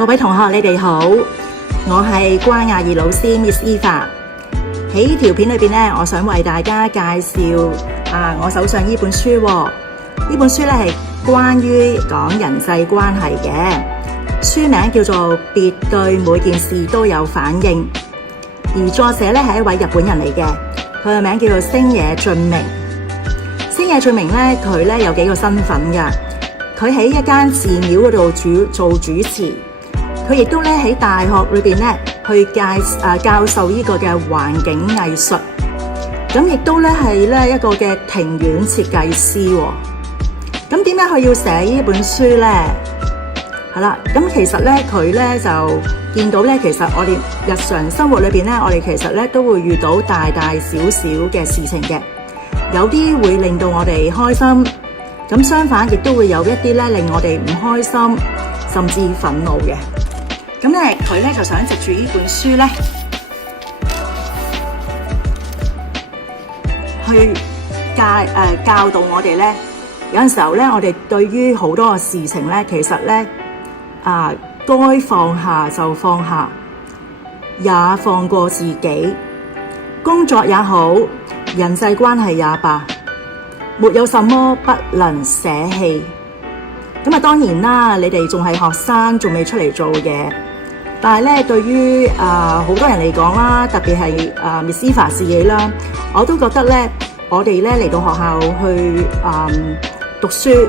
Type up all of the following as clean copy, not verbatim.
各位同學，你哋好，我係關亞儀老師 Miss Eva。喺呢條片裏邊咧，我想為大家介紹我手上呢本書。呢本書咧係關於講人際關係嘅，書名叫做《別對每件事都有反應》，而作者咧係一位日本人嚟嘅，佢嘅名叫做星野俊明。星野俊明咧，佢咧有幾個身份㗎，佢喺一間寺廟嗰度做主持。佢亦都咧喺大學裏邊咧去教授呢個嘅環境藝術，咁亦都咧係咧一個嘅庭院設計師。咁點解佢要寫呢本書咧？係啦，咁其實咧佢咧就見到咧，其實我哋日常生活裏邊咧，我哋其實咧都會遇到大大小小嘅事情嘅，有啲會令到我哋開心，咁相反亦都會有一啲咧令我哋唔開心，甚至憤怒嘅。咁咧，佢咧就想藉住呢本書咧，去教導我哋咧。有陣時候咧，我哋對於好多嘅事情咧，其實咧該放下就放下，也放過自己。工作也好，人際關係也罷，沒有什麼不能捨棄。咁當然啦，你哋仲係學生，仲未出嚟做嘢。但係咧，對於好多人嚟講啦，特別係Miss Eva自己啦，我都覺得咧，我哋咧嚟到學校去讀書，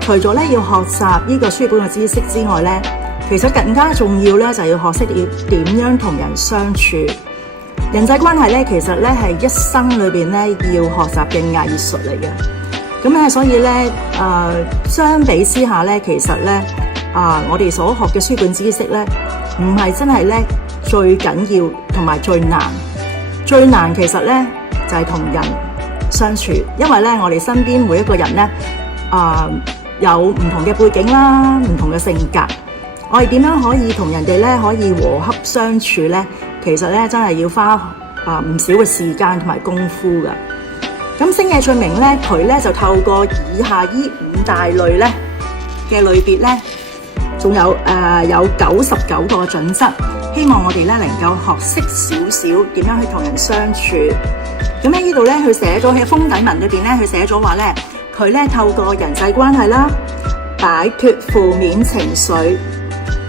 除咗咧要學習呢個書本嘅知識之外咧，其實更加重要咧就係要學識要點樣同人相處。人際關係咧，其實咧係一生裏邊咧要學習嘅藝術嚟嘅。咁咧，所以咧相比之下咧，其實咧我哋所學嘅書本知識咧，唔係真係咧最緊要同埋最難，最難其實咧就係同人相處，因為咧我哋身邊每一個人咧有唔同嘅背景啦，唔同嘅性格，我哋點樣可以同人哋咧可以和洽相處咧？其實咧真係要花唔少嘅時間同埋功夫噶。咁星野俊明咧，佢咧就透過以下呢5大類咧嘅類別咧。仲有99個準則，希望我哋咧能夠學識少少點樣去同人相處。咁喺呢度咧，佢寫咗喺封底文裏邊咧，佢寫咗話咧，佢咧透過人際關係啦，擺脫負面情緒，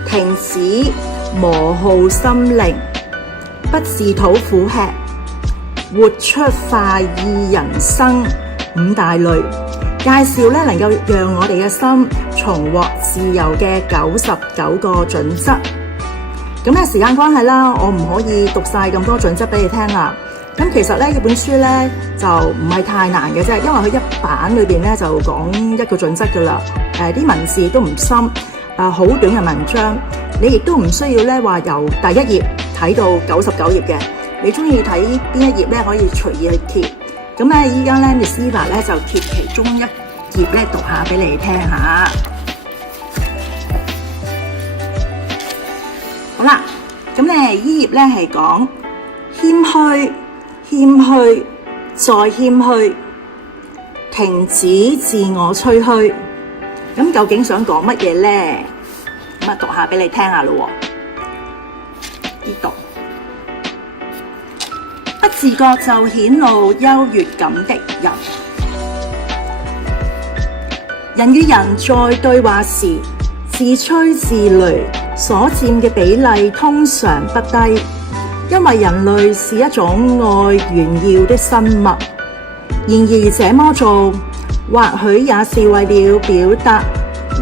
停止磨耗心靈，不自討苦吃，活出快意人生5大類。介紹咧能夠讓我哋嘅心重獲自由嘅99個準則。咁咧時間關係啦，我唔可以讀晒咁多準則俾你聽啦。咁其實咧呢本書咧就唔係太難嘅啫，因為佢一版裏邊咧就講一個準則噶啦。啲文字都唔深，好短嘅文章，你亦都唔需要咧話由第1頁睇到99頁嘅。你中意睇邊一頁咧，可以隨意去貼。咁咧，依家咧 Miss Eva 咧就貼其中一頁咧讀下俾你聽下。好啦，咁咧依頁咧係講謙虛、謙虛再謙虛，停止自我吹噓。咁究竟想講乜嘢咧？咁讀下俾你聽下咯。呢度。不自覺就顯露優越感的人，人與人在對話時，自吹自擂所佔嘅比例通常不低，因為人類是一種愛炫耀的生物。然而這麼做，或許也是為了表達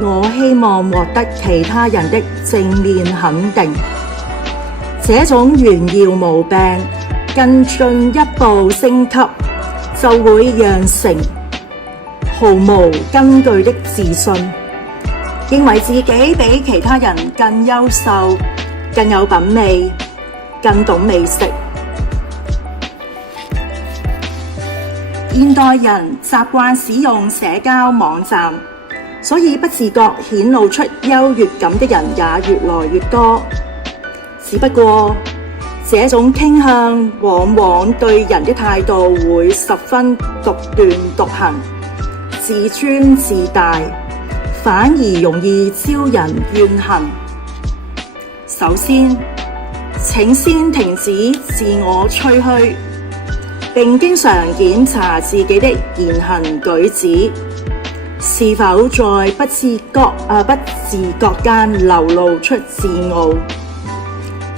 我希望獲得其他人的正面肯定。這種炫耀毛病更進一步升級，就會釀成毫無根據的自信，認為自己比其他人更優秀、更有品味、更懂美食。現代人習慣使用社交網站，所以不自覺顯露出優越感的人也越來越多。只不過，這種傾向往往對人的態度會十分獨斷獨行，自尊自大，反而容易招人怨恨。首先，請先停止自我吹噓，並經常檢查自己的言行舉止，是否在不自覺間流露出自傲。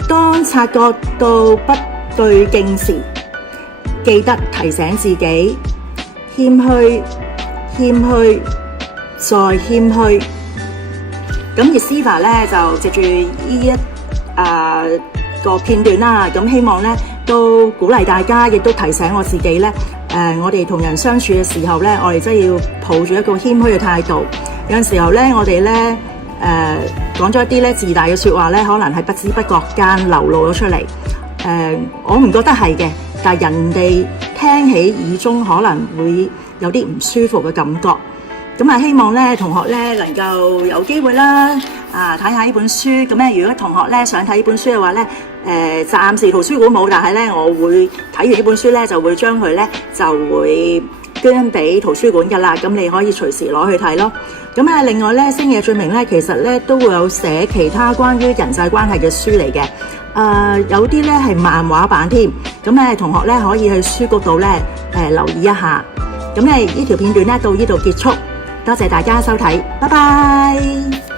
當察覺到不對勁時，記得提醒自己，謙虛，謙虛，再謙虛。咁而司法咧就藉住呢個片段啦，咁希望咧都鼓勵大家，亦都提醒我自己咧，我哋同人相處嘅時候咧，我哋真係要抱住一個謙虛嘅態度。有陣時候咧，我哋咧講咗一啲咧自大嘅説話咧，可能係不知不覺間流露咗出嚟。我唔覺得係嘅，但係人哋聽起耳中可能會有啲唔舒服嘅感覺。咁啊，希望咧同學咧能夠有機會啦，睇下呢本書。咁咧，如果同學咧想睇呢本書嘅話咧，暫時圖書館冇，但係咧我會睇完呢本書咧就會將佢咧就會捐俾圖書館噶啦。咁你可以隨時攞去睇咯。咁啊，另外咧，星野俊明咧其實咧都會有寫其他關於人際關係嘅書嚟嘅。有啲咧係漫畫版添。咁咧，同學咧可以去書局度咧留意一下。咁咧呢條片段咧到呢度結束。多謝大家收睇，拜拜。